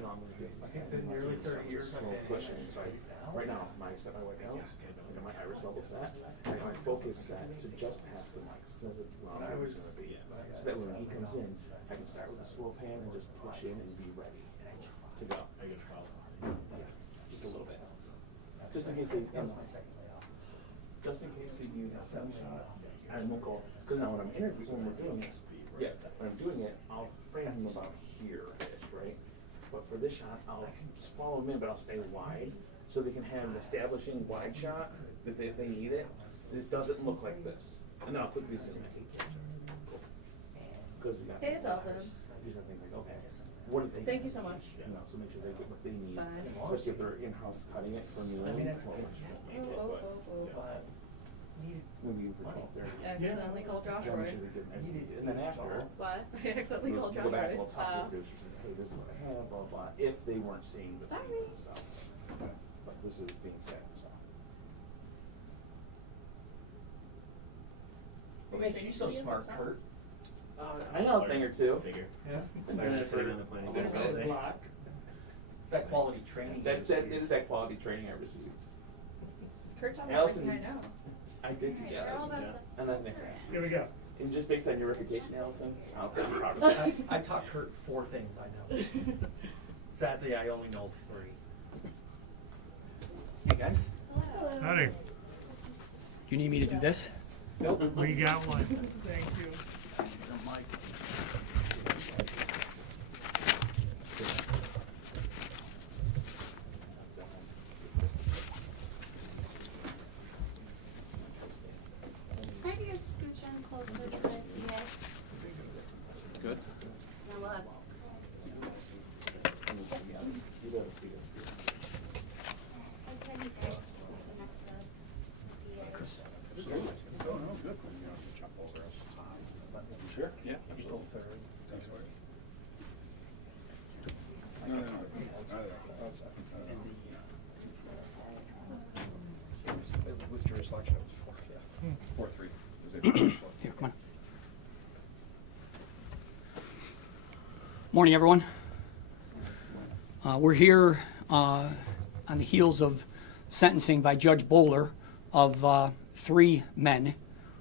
and all I'm going to do is my hand. Slow pushing. So right now, my set my white belts, and my iris level set, and my focus set to just pass the mics. So that's what I was going to be. So that when he comes in, I can start with a slow pan and just push in and be ready to go. Yeah, just a little bit. Just in case they, just in case they use a seven shot, I won't go, because now when I'm interviewing, when we're doing it, when I'm doing it, I'll frame them about here-ish, right? But for this shot, I'll just follow them in, but I'll stay wide, so they can have an establishing wide shot, if they need it. It doesn't look like this. And then I'll quickly zoom in. Cool. Hey, it's awesome. Okay. What do they Thank need? you so much. You know, so make sure they get what they need. Fine. Especially if they're in-house cutting it from you. Maybe you for 12:30. Accidentally called Josh Yeah, make Roy. sure they get it. And then after, What? I accidentally called we'll Josh go back Roy. and we'll talk to the producers and say, hey, this is what I have, blah, blah, if they weren't seeing the Sorry. thing themselves. But this is being said, so. What makes you so smart, Kurt? I know a thing or two. Yeah. Been doing it for It's a little bit. that quality training. That is that quality training I received. Kurt told me Allison, everything I know. I did teach Allison, and then Here we go. and just based on your reputation, Allison, I'm pretty proud of that. I taught Kurt 4 things I know. Sadly, I only know 3. Hey guys, Howdy. you need me to do this? Nope. We got one. Thank you. Maybe you scooch in closer to the DA. Good. Now we'll have. You gotta see this. I'll send you guys next to the DA. Sure. Yeah. With jury selection, it was 4-3. Here, come on. Morning, everyone. We're here on the heels of sentencing by Judge Bowler of 3 men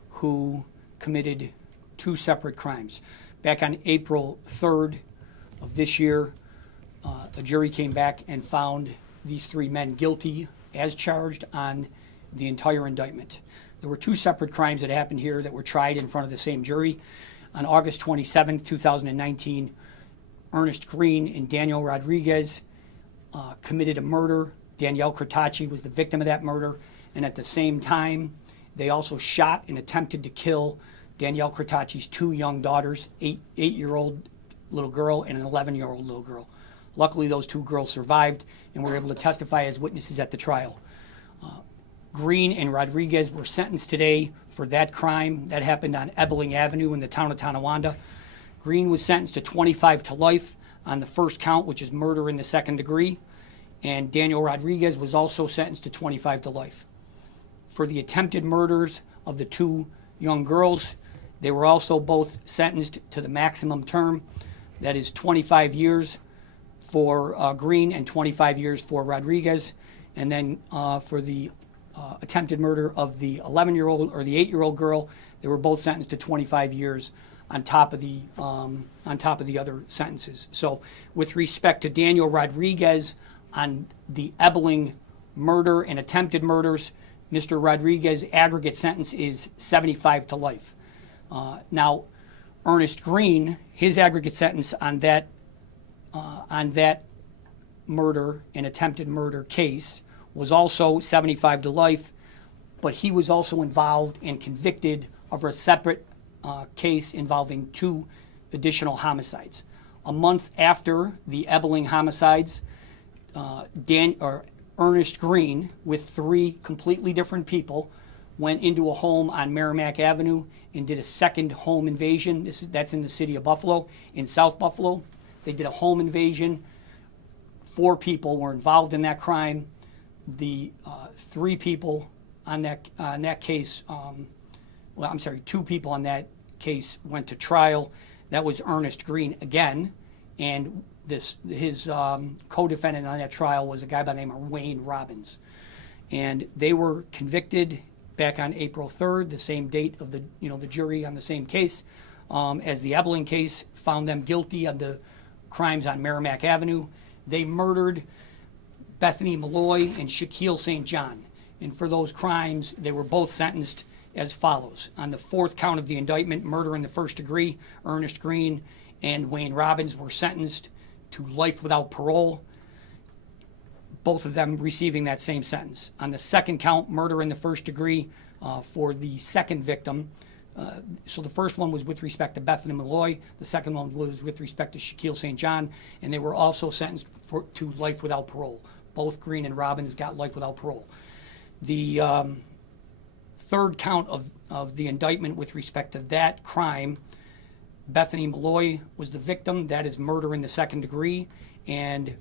who committed 2 separate crimes. Back on April 3rd of this year, a jury came back and found these 3 men guilty as charged on the entire indictment. There were 2 separate crimes that happened here that were tried in front of the same jury. On August 27, 2019, Ernest Green and Daniel Rodriguez committed a murder. Danielle Cretacci was the victim of that murder. And at the same time, they also shot and attempted to kill Danielle Cretacci's 2 young daughters, 8-year-old little girl and an 11-year-old little girl. Luckily, those 2 girls survived and were able to testify as witnesses at the trial. Green and Rodriguez were sentenced today for that crime. That happened on Ebling Avenue in the town of Tonawanda. Green was sentenced to 25 to life on the first count, which is murder in the 2nd degree. And Daniel Rodriguez was also sentenced to 25 to life. For the attempted murders of the 2 young girls, they were also both sentenced to the maximum term. That is 25 years for Green and 25 years for Rodriguez. And then for the attempted murder of the 11-year-old or the 8-year-old girl, they were both sentenced to 25 years on top of the other sentences. So, with respect to Daniel Rodriguez on the Ebling murder and attempted murders, Mr. Rodriguez's aggregate sentence is 75 to life. Now, Ernest Green, his aggregate sentence on that murder and attempted murder case was also 75 to life, but he was also involved and convicted of a separate case involving 2 additional homicides. A month after the Ebling homicides, Ernest Green, with 3 completely different people, went into a home on Merrimack Avenue and did a second home invasion. That's in the city of Buffalo, in South Buffalo. They did a home invasion. 4 people were involved in that crime. The 3 people on that case, 2 people on that case went to trial. That was Ernest Green again, and his co-defendant on that trial was a guy by the name of Wayne Robbins. And they were convicted back on April 3rd, the same date of the jury on the same case, as the Ebling case, found them guilty of the crimes on Merrimack Avenue. They murdered Bethany Malloy and Shaquille St. John. And for those crimes, they were both sentenced as follows. On the fourth count of the indictment, murder in the first degree, Ernest Green and Wayne Robbins were sentenced to life without parole, both of them receiving that same sentence. On the second count, murder in the first degree for the second victim. So the first one was with respect to Bethany Malloy. The second one was with respect to Shaquille St. John. And they were also sentenced to life without parole. Both Green and Robbins got life without parole. The third count of the indictment with respect to that crime, Bethany Malloy was the victim. That is murder in the second degree. And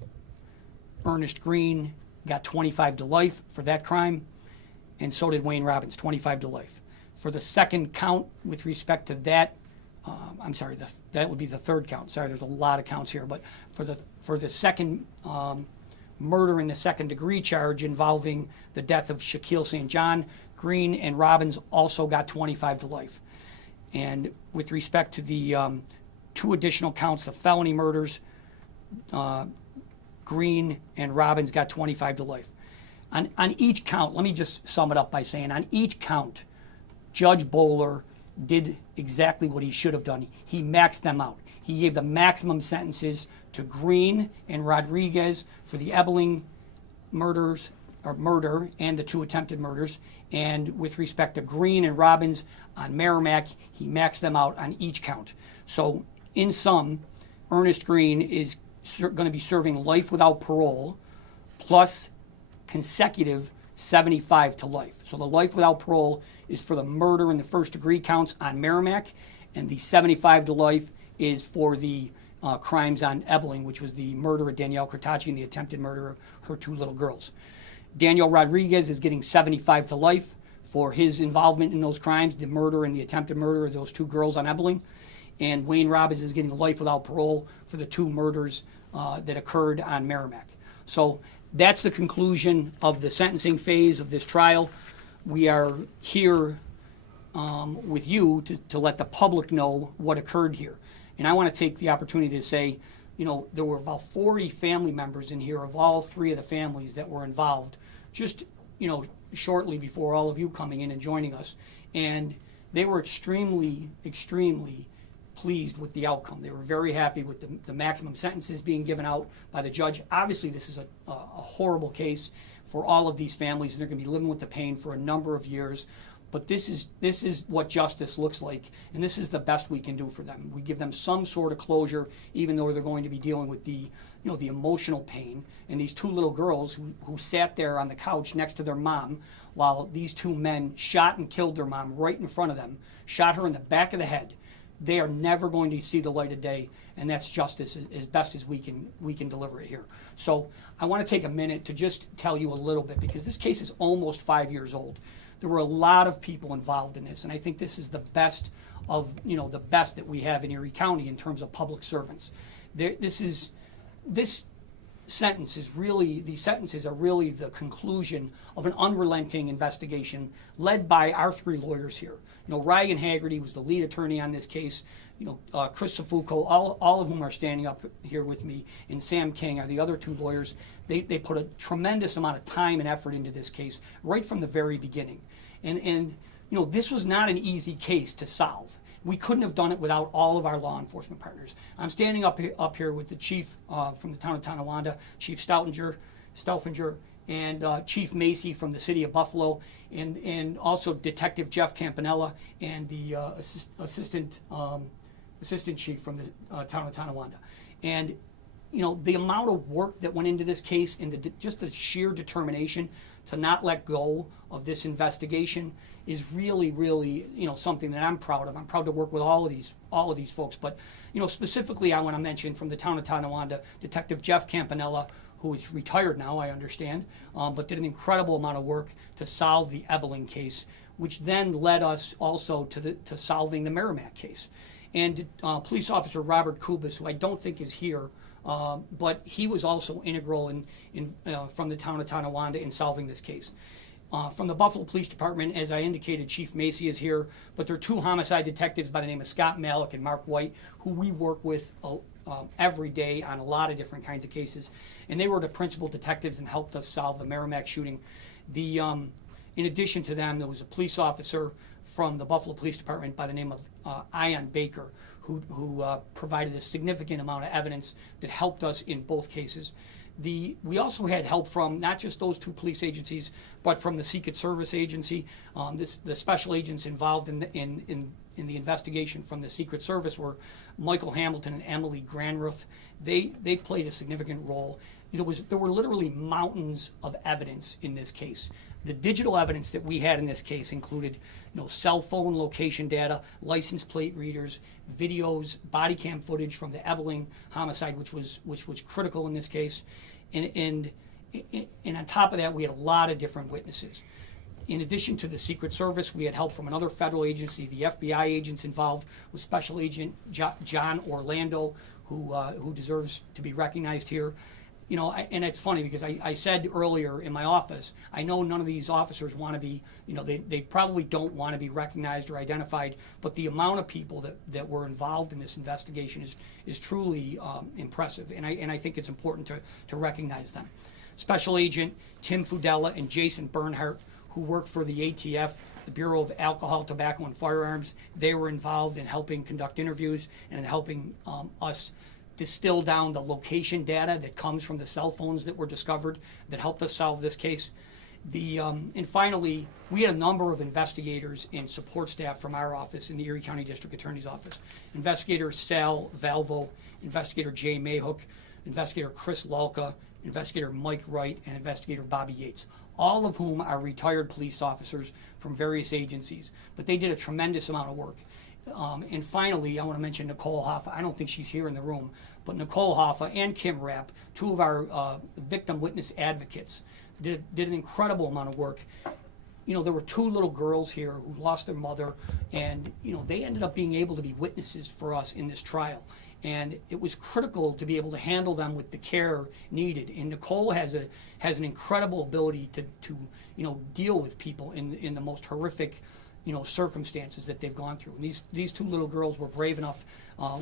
Ernest Green got 25 to life for that crime. And so did Wayne Robbins, 25 to life. For the second count with respect to that, that would be the third count. Sorry, there's a lot of counts here. But for the second murder in the second degree charge involving the death of Shaquille St. John, Green and Robbins also got 25 to life. And with respect to the two additional counts, the felony murders, Green and Robbins got 25 to life. On each count, let me just sum it up by saying, on each count, Judge Bowler did exactly what he should have done. He maxed them out. He gave the maximum sentences to Green and Rodriguez for the Ebling murder and the two attempted murders. And with respect to Green and Robbins on Merrimack, he maxed them out on each count. So in sum, Ernest Green is going to be serving life without parole plus consecutive 75 to life. So the life without parole is for the murder in the first degree counts on Merrimack, and the 75 to life is for the crimes on Ebling, which was the murder of Danielle Cretacci and the attempted murder of her two little girls. Daniel Rodriguez is getting 75 to life for his involvement in those crimes, the murder and the attempted murder of those two girls on Ebling. And Wayne Robbins is getting life without parole for the two murders that occurred on Merrimack. So that's the conclusion of the sentencing phase of this trial. We are here with you to let the public know what occurred here. And I want to take the opportunity to say, there were about 40 family members in here of all three of the families that were involved just, shortly before all of you coming in and joining us. And they were extremely, extremely pleased with the outcome. They were very happy with the maximum sentences being given out by the judge. Obviously, this is a horrible case for all of these families, and they're going to be living with the pain for a number of years. But this is what justice looks like, and this is the best we can do for them. We give them some sort of closure, even though they're going to be dealing with the emotional pain. And these two little girls who sat there on the couch next to their mom while these two men shot and killed their mom right in front of them, shot her in the back of the head. They are never going to see the light of day, and that's justice as best as we can deliver it here. So I want to take a minute to just tell you a little bit, because this case is almost 5 years old. There were a lot of people involved in this, and I think this is the best of the best that we have in Erie County in terms of public servants. These sentences are really the conclusion of an unrelenting investigation led by our three lawyers here. Ryan Haggerty was the lead attorney on this case. Chris Safuco, all of whom are standing up here with me, and Sam King are the other two lawyers. They put a tremendous amount of time and effort into this case right from the very beginning. And this was not an easy case to solve. We couldn't have done it without all of our law enforcement partners. I'm standing up here with the chief from the town of Tonawanda, Chief Stauffinger, and Chief Macy from the city of Buffalo, and also Detective Jeff Campanella and the assistant chief from the town of Tonawanda. And the amount of work that went into this case and just the sheer determination to not let go of this investigation is really, really, something that I'm proud of. I'm proud to work with all of these folks. But, specifically, I want to mention from the town of Tonawanda, Detective Jeff Campanella, who is retired now, I understand, but did an incredible amount of work to solve the Ebling case, which then led us also to solving the Merrimack case. And police officer Robert Kubis, who I don't think is here but he was also integral from the town of Tonawanda in solving this case. From the Buffalo Police Department, as I indicated, Chief Macy is here, but there are two homicide detectives by the name of Scott Malik and Mark White, who we work with every day on a lot of different kinds of cases, and they were the principal detectives and helped us solve the Merrimack shooting. In addition to them, there was a police officer from the Buffalo Police Department by the name of Ion Baker, who provided a significant amount of evidence that helped us in both cases. We also had help from not just those two police agencies, but from the Secret Service Agency. The special agents involved in the investigation from the Secret Service were Michael Hamilton and Emily Granruth. They played a significant role. There were literally mountains of evidence in this case. The digital evidence that we had in this case included, cell phone location data, license plate readers, videos, body cam footage from the Ebling homicide, which was critical in this case, and on top of that, we had a lot of different witnesses. In addition to the Secret Service, we had help from another federal agency. The FBI agents involved was Special Agent John Orlando, who deserves to be recognized here. And it's funny because I said earlier in my office, I know none of these officers want to be, they probably don't want to be recognized or identified, but the amount of people that were involved in this investigation is truly impressive, and I think it's important to recognize them. Special Agent Tim Fudella and Jason Bernhardt, who worked for the ATF, the Bureau of Alcohol, Tobacco, and Firearms, they were involved in helping conduct interviews and in helping us distill down the location data that comes from the cell phones that were discovered that helped us solve this case. And finally, we had a number of investigators and support staff from our office in the Erie County District Attorney's Office. Investigator Sal Valvo, Investigator Jay Mayhook, Investigator Chris Lalka, Investigator Mike Wright, and Investigator Bobby Yates, all of whom are retired police officers from various agencies. But they did a tremendous amount of work. And finally, I want to mention Nicole Hoffa. I don't think she's here in the room, but Nicole Hoffa and Kim Rapp, two of our victim witness advocates, did an incredible amount of work. There were two little girls here who lost their mother, and they ended up being able to be witnesses for us in this trial. And it was critical to be able to handle them with the care needed. And Nicole has an incredible ability to deal with people in the most horrific circumstances that they've gone through. And these two little girls were brave enough,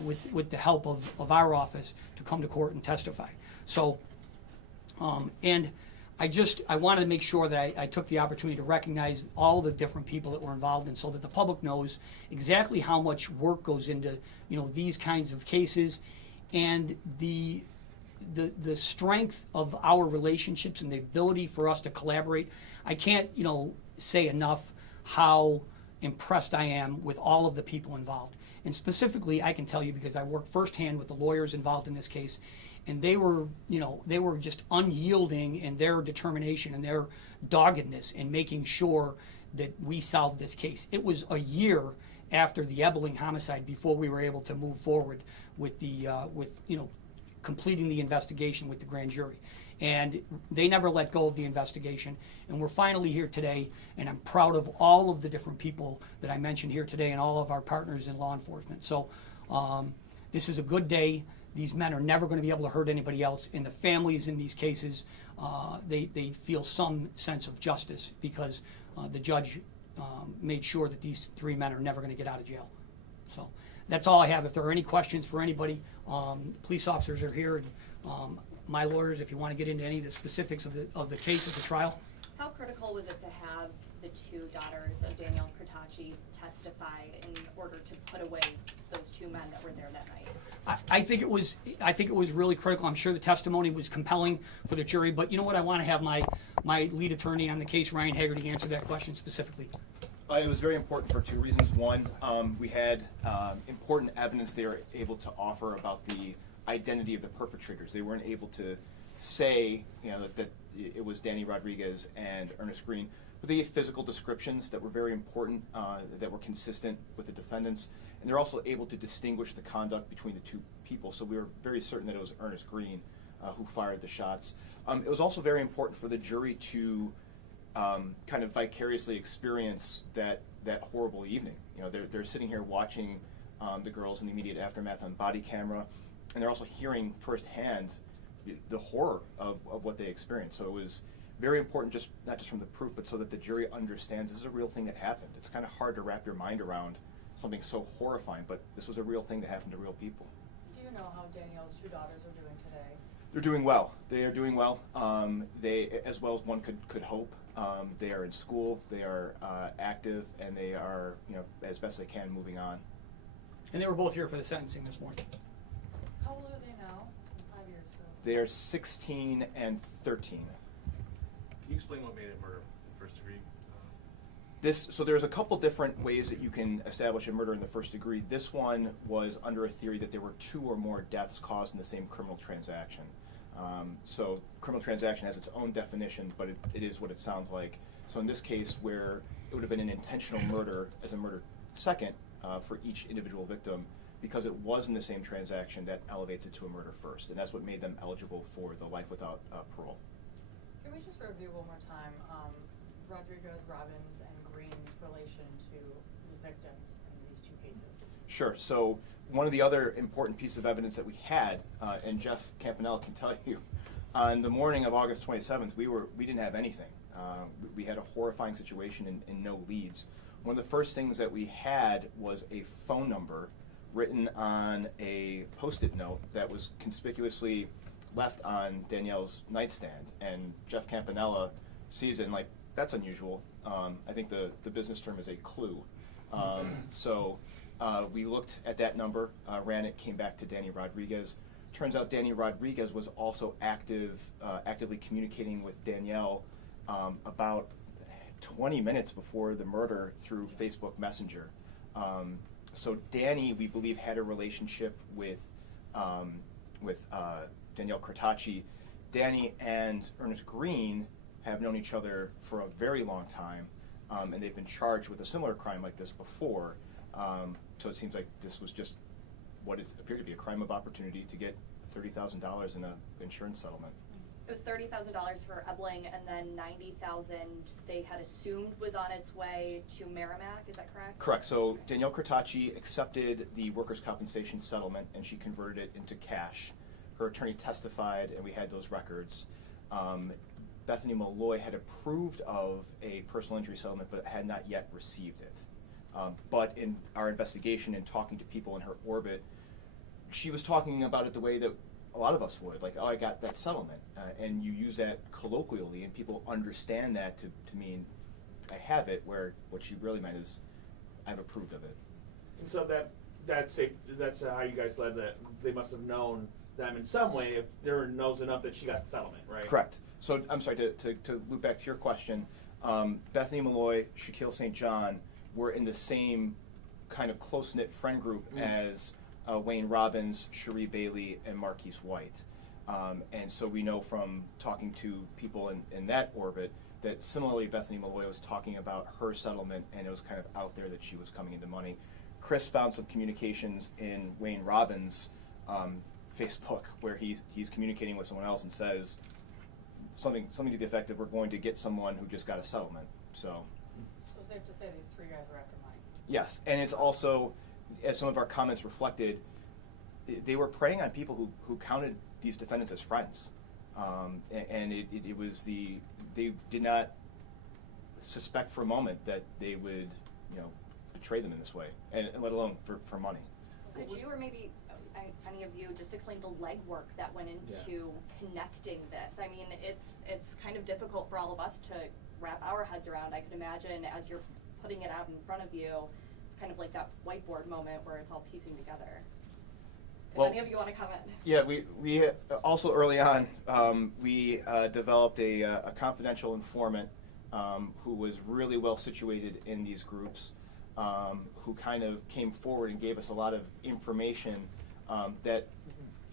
with the help of our office, to come to court and testify. So, and I wanted to make sure that I took the opportunity to recognize all the different people that were involved, and so that the public knows exactly how much work goes into these kinds of cases, and the strength of our relationships and the ability for us to collaborate. I can't say enough how impressed I am with all of the people involved. And specifically, I can tell you because I worked firsthand with the lawyers involved in this case, and they were just unyielding in their determination and their doggedness in making sure that we solved this case. It was a year after the Ebling homicide before we were able to move forward with completing the investigation with the grand jury. And they never let go of the investigation. And we're finally here today, and I'm proud of all of the different people that I mentioned here today and all of our partners in law enforcement. So this is a good day. These men are never going to be able to hurt anybody else. And the families in these cases, they feel some sense of justice because the judge made sure that these three men are never going to get out of jail. So that's all I have. If there are any questions for anybody, police officers are here, and my lawyers, if you want to get into any of the specifics of the case of the trial. How critical was it to have the two daughters of Danielle Cretacci testify in order to put away those two men that were there that night? I think it was really critical. I'm sure the testimony was compelling for the jury, but you know what? I want to have my lead attorney on the case, Ryan Haggerty, answer that question specifically. It was very important for two reasons. One, we had important evidence they were able to offer about the identity of the perpetrators. They weren't able to say, that it was Danny Rodriguez and Ernest Green, but they had physical descriptions that were very important, that were consistent with the defendants, and they're also able to distinguish the conduct between the two people. So we were very certain that it was Ernest Green who fired the shots. It was also very important for the jury to kind of vicariously experience that horrible evening. They're sitting here watching the girls in the immediate aftermath on body camera. they're also hearing firsthand the horror of what they experienced. So it was very important, just not just from the proof, but so that the jury understands this is a real thing that happened. It's kind of hard to wrap your mind around something so horrifying, but this was a real thing that happened to real people. Do you know how Danielle's two daughters are doing today? They're doing well. They are doing well. They, as well as one could hope. They are in school. They are active, and they are, as best they can, moving on. And they were both here for the sentencing this morning. How old are they now? 5 years ago. They are 16 and 13. Can you explain what made it murder in first degree? So there's a couple different ways that you can establish a murder in the first degree. This one was under a theory that there were 2 or more deaths caused in the same criminal transaction. So criminal transaction has its own definition, but it is what it sounds like. So in this case, where it would have been an intentional murder as a murder second for each individual victim, because it was in the same transaction, that elevates it to a murder first. And that's what made them eligible for the life without parole. Can we just review one more time Rodriguez, Robbins, and Green's relation to the victims in these 2 cases? Sure. So one of the other important pieces of evidence that we had, and Jeff Campanella can tell you, on the morning of August 27th, we didn't have anything. We had a horrifying situation and no leads. One of the first things that we had was a phone number written on a Post-it note that was conspicuously left on Danielle's nightstand. And Jeff Campanella sees it and like, that's unusual. I think the business term is a clue. So we looked at that number, ran it, came back to Danny Rodriguez. Turns out Danny Rodriguez was also actively communicating with Danielle about 20 minutes before the murder through Facebook Messenger. So Danny, we believe, had a relationship with Danielle Cretacci. Danny and Ernest Green have known each other for a very long time, and they've been charged with a similar crime like this before. So it seems like this was just what it appeared to be a crime of opportunity to get $30,000 in an insurance settlement. It was $30,000 for Ebling, and then $90,000 they had assumed was on its way to Merrimack. Is that correct? Correct. So Danielle Cretacci accepted the workers' compensation settlement, and she converted it into cash. Her attorney testified, and we had those records. Bethany Malloy had approved of a personal injury settlement, but had not yet received it. But in our investigation and talking to people in her orbit, she was talking about it the way that a lot of us would, like, oh, I got that settlement. And you use that colloquially, and people understand that to mean I have it, where what she really meant is I've approved of it. And so that's how you guys led that. They must have known them in some way if they're knows enough that she got the settlement, right? Correct. So I'm sorry, to loop back to your question, Bethany Malloy, Shaquille St. John were in the same kind of close-knit friend group as Wayne Robbins, Sheree Bailey, and Marquise White. And so we know from talking to people in that orbit that similarly Bethany Malloy was talking about her settlement, and it was kind of out there that she was coming into money. Chris found some communications in Wayne Robbins' Facebook where he's communicating with someone else and says something to the effect of, we're going to get someone who just got a settlement. So safe to say these 3 guys were after money. Yes, and it's also, as some of our comments reflected, they were preying on people who counted these defendants as friends. And it was they did not suspect for a moment that they would, betray them in this way, and let alone for money. Could you, or maybe any of you, just explain the legwork that went into connecting this? I mean, it's kind of difficult for all of us to wrap our heads around. I could imagine as you're putting it out in front of you, it's kind of like that whiteboard moment where it's all piecing together. If any of you want to comment? Yeah, we also early on, we developed a confidential informant who was really well situated in these groups, who kind of came forward and gave us a lot of information that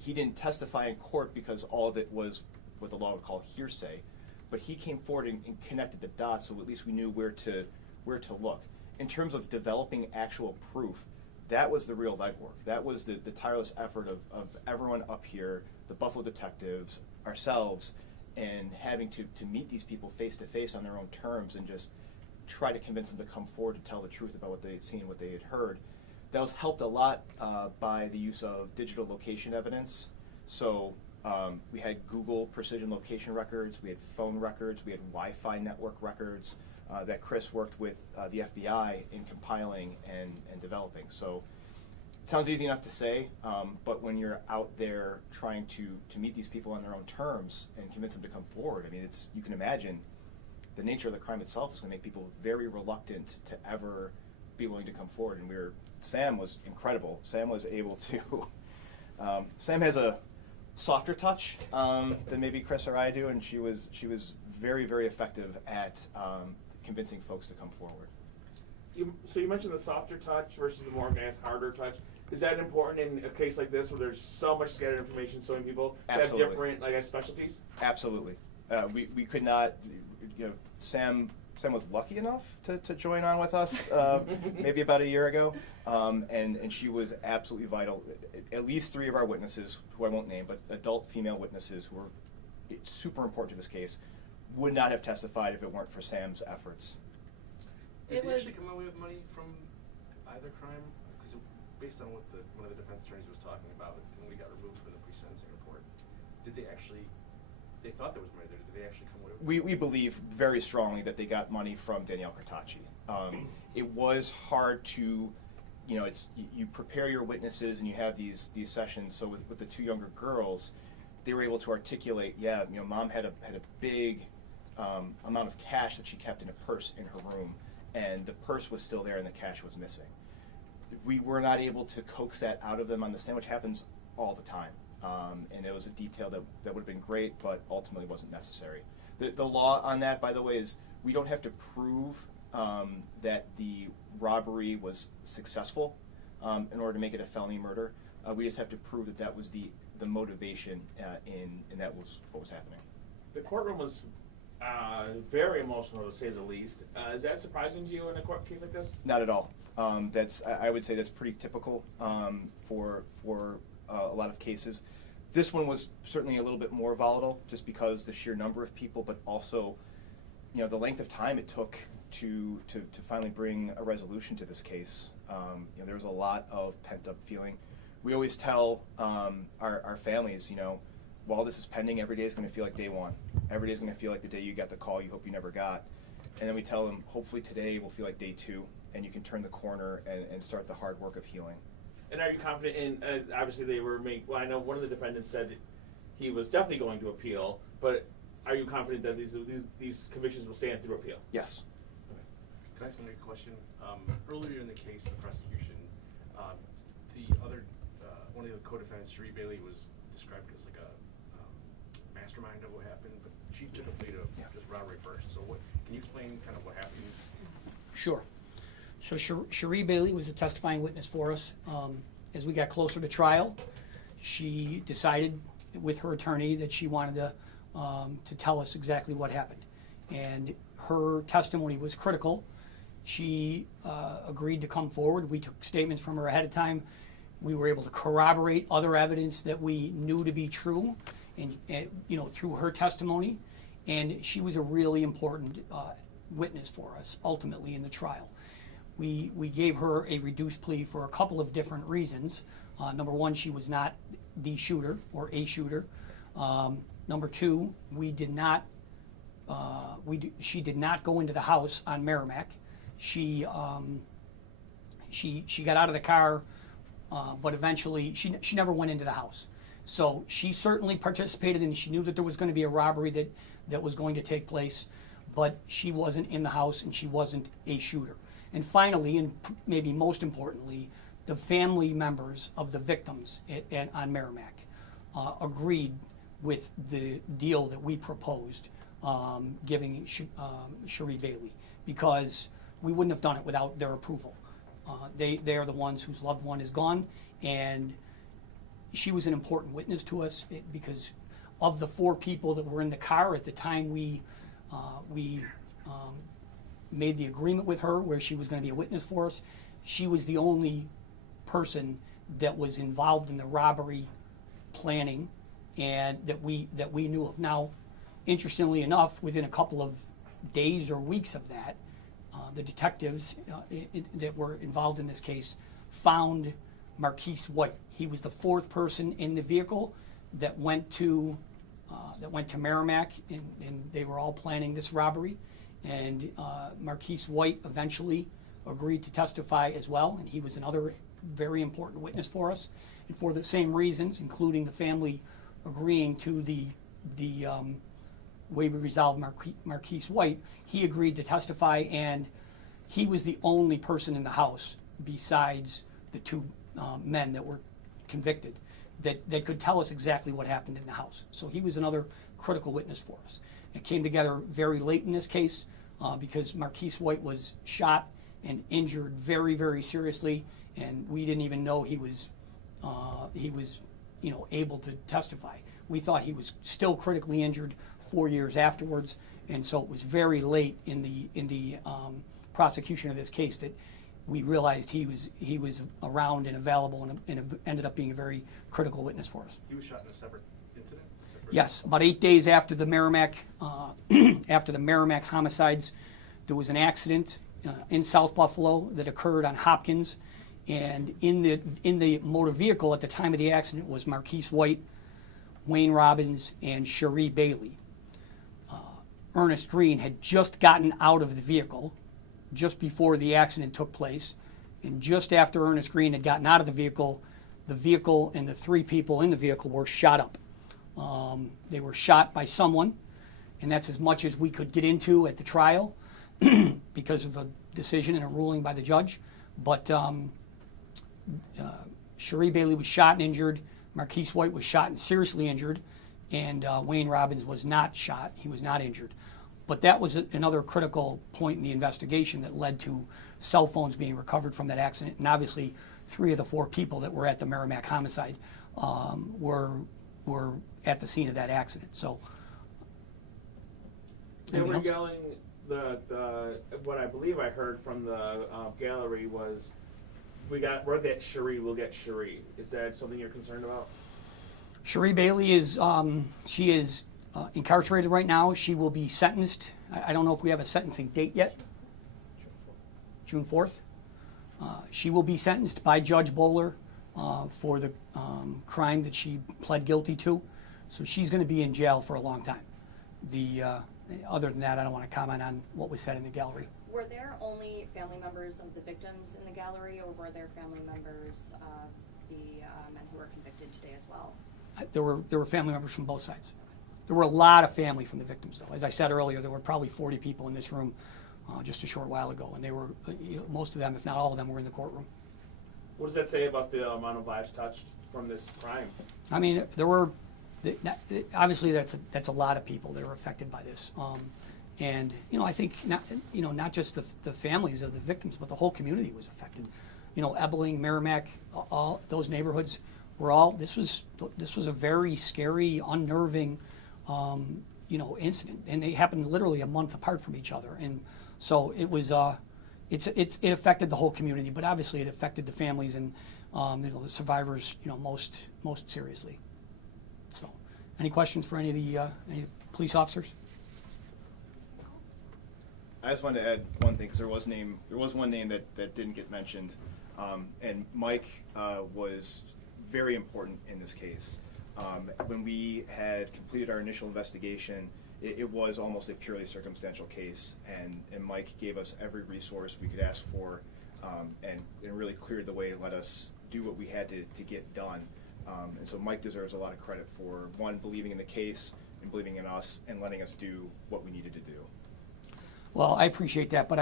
he didn't testify in court because all of it was what the law would call hearsay, but he came forward and connected the dots, so at least we knew where to look. In terms of developing actual proof, that was the real legwork. That was the tireless effort of everyone up here, the Buffalo detectives, ourselves, and having to meet these people face to face on their own terms and just try to convince them to come forward to tell the truth about what they had seen, what they had heard. That was helped a lot by the use of digital location evidence. So we had Google precision location records, we had phone records, we had Wi-Fi network records that Chris worked with the FBI in compiling and developing. So it sounds easy enough to say, but when you're out there trying to meet these people on their own terms and convince them to come forward, I mean, you can imagine the nature of the crime itself is going to make people very reluctant to ever be willing to come forward. And Sam was incredible. Sam was able to, Sam has a softer touch than maybe Chris or I do, and she was very, very effective at convincing folks to come forward. So you mentioned the softer touch versus the more advanced, harder touch. Is that important in a case like this where there's so much scattered information, so many people have different, like, specialties? Absolutely. We could not, Sam was lucky enough to join on with us maybe about a year ago, and she was absolutely vital. At least 3 of our witnesses, who I won't name, but adult female witnesses who were super important to this case, would not have testified if it weren't for Sam's efforts. Did they actually come away with money from either crime? Because based on what one of the defense attorneys was talking about, when we got removed from the pre-sentencing report, did they actually? They thought there was money there. Did they actually come away with money? We believe very strongly that they got money from Danielle Cretacci. It was hard to, you prepare your witnesses and you have these sessions. So with the 2 younger girls, they were able to articulate, Mom had a big amount of cash that she kept in a purse in her room, and the purse was still there and the cash was missing. We were not able to coax that out of them on the stand, which happens all the time. And it was a detail that would have been great, but ultimately wasn't necessary. The law on that, by the way, is we don't have to prove that the robbery was successful in order to make it a felony murder. We just have to prove that that was the motivation and that was what was happening. The courtroom was very emotional, to say the least. Is that surprising to you in a court case like this? Not at all. I would say that's pretty typical for a lot of cases. This one was certainly a little bit more volatile, just because the sheer number of people, but also, the length of time it took to finally bring a resolution to this case. There was a lot of pent-up feeling. We always tell our families, while this is pending, every day is going to feel like day one. Every day is going to feel like the day you got the call you hope you never got. And then we tell them, hopefully today will feel like day 2, and you can turn the corner and start the hard work of healing. And are you confident in, obviously they were I know one of the defendants said he was definitely going to appeal, but are you confident that these convictions will stand through appeal? Yes. Okay. Can I ask a question? Earlier in the case, the prosecution, one of the co-defendants, Sheree Bailey, was described as like a mastermind of what happened, but she took a plea to just robbery first. So can you explain kind of what happened? Sure. So Sheree Bailey was a testifying witness for us. As we got closer to trial, she decided with her attorney that she wanted to tell us exactly what happened. And her testimony was critical. She agreed to come forward. We took statements from her ahead of time. We were able to corroborate other evidence that we knew to be true, and through her testimony. And she was a really important witness for us, ultimately, in the trial. We gave her a reduced plea for a couple of different reasons. Number one, she was not the shooter or a shooter. Number two, she did not go into the house on Merrimack. She got out of the car, but eventually she never went into the house. So she certainly participated, and she knew that there was going to be a robbery that was going to take place, but she wasn't in the house and she wasn't a shooter. And finally, and maybe most importantly, the family members of the victims on Merrimack agreed with the deal that we proposed, giving Sheree Bailey, because we wouldn't have done it without their approval. They are the ones whose loved one is gone, and she was an important witness to us because of the 4 people that were in the car at the time we made the agreement with her where she was going to be a witness for us. She was the only person that was involved in the robbery planning and that we knew of. Now, interestingly enough, within a couple of days or weeks of that, the detectives that were involved in this case found Marquise White. He was the fourth person in the vehicle that went to Merrimack, and they were all planning this robbery. And Marquise White eventually agreed to testify as well, and he was another very important witness for us. And for the same reasons, including the family agreeing to the way we resolved Marquise White, he agreed to testify, and he was the only person in the house besides the two men that were convicted that could tell us exactly what happened in the house. So he was another critical witness for us. It came together very late in this case because Marquise White was shot and injured very, very seriously, and we didn't even know he was able to testify. We thought he was still critically injured 4 years afterwards, and so it was very late in the prosecution of this case that we realized he was around and available, and ended up being a very critical witness for us. He was shot in a separate incident? Yes, about 8 days after the Merrimack homicides, there was an accident in South Buffalo that occurred on Hopkins, and in the motor vehicle at the time of the accident was Marquise White, Wayne Robbins, and Sheree Bailey. Ernest Green had just gotten out of the vehicle just before the accident took place, and just after Ernest Green had gotten out of the vehicle and the three people in the vehicle were shot up. They were shot by someone, and that's as much as we could get into at the trial because of a decision and a ruling by the judge. But Sheree Bailey was shot and injured, Marquise White was shot and seriously injured, and Wayne Robbins was not shot, he was not injured. But that was another critical point in the investigation that led to cell phones being recovered from that accident, and obviously 3 of the 4 people that were at the Merrimack homicide were at the scene of that accident. So they were yelling what I believe I heard from the gallery was, we'll get Sheree, we'll get Sheree. Is that something you're concerned about? Sheree Bailey is incarcerated right now. She will be sentenced. I don't know if we have a sentencing date yet. June 4th. She will be sentenced by Judge Bowler for the crime that she pled guilty to. So she's going to be in jail for a long time. Other than that, I don't want to comment on what was said in the gallery. Were there only family members of the victims in the gallery, or were there family members of the men who were convicted today as well? There were family members from both sides. There were a lot of family from the victims, though. As I said earlier, there were probably 40 people in this room just a short while ago, and they were, most of them, if not all of them, were in the courtroom. What does that say about the amount of lives touched from this crime? I mean, there were obviously that's a lot of people that are affected by this, and I think not just the families of the victims, but the whole community was affected. Ebling, Merrimack, all those neighborhoods were all. This was a very scary, unnerving, incident, and they happened literally a month apart from each other, and so it was. It affected the whole community, but obviously it affected the families and the survivors, most seriously. So, any questions for any of the police officers? I just wanted to add one thing, because there was one name that didn't get mentioned, and Mike was very important in this case. When we had completed our initial investigation, it was almost a purely circumstantial case, and Mike gave us every resource we could ask for, and really cleared the way to let us do what we had to get done. And so Mike deserves a lot of credit for, one, believing in the case and believing in us and letting us do what we needed to do. Well, I appreciate that, but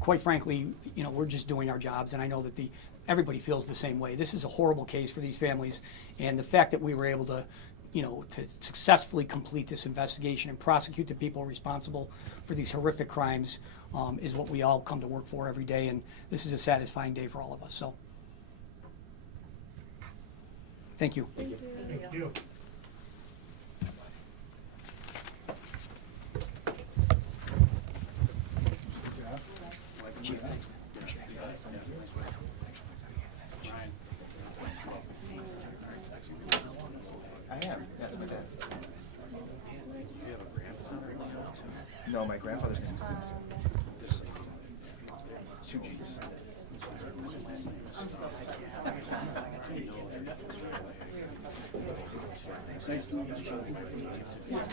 quite frankly, we're just doing our jobs, and I know that everybody feels the same way. This is a horrible case for these families, and the fact that we were able to successfully complete this investigation and prosecute the people responsible for these horrific crimes is what we all come to work for every day, and this is a satisfying day for all of us. So, thank you. Thank you. Chief, thanks, man. Appreciate it. I am. That's my dad. No, my grandfather's name is Vincent. 2 G's. Yes.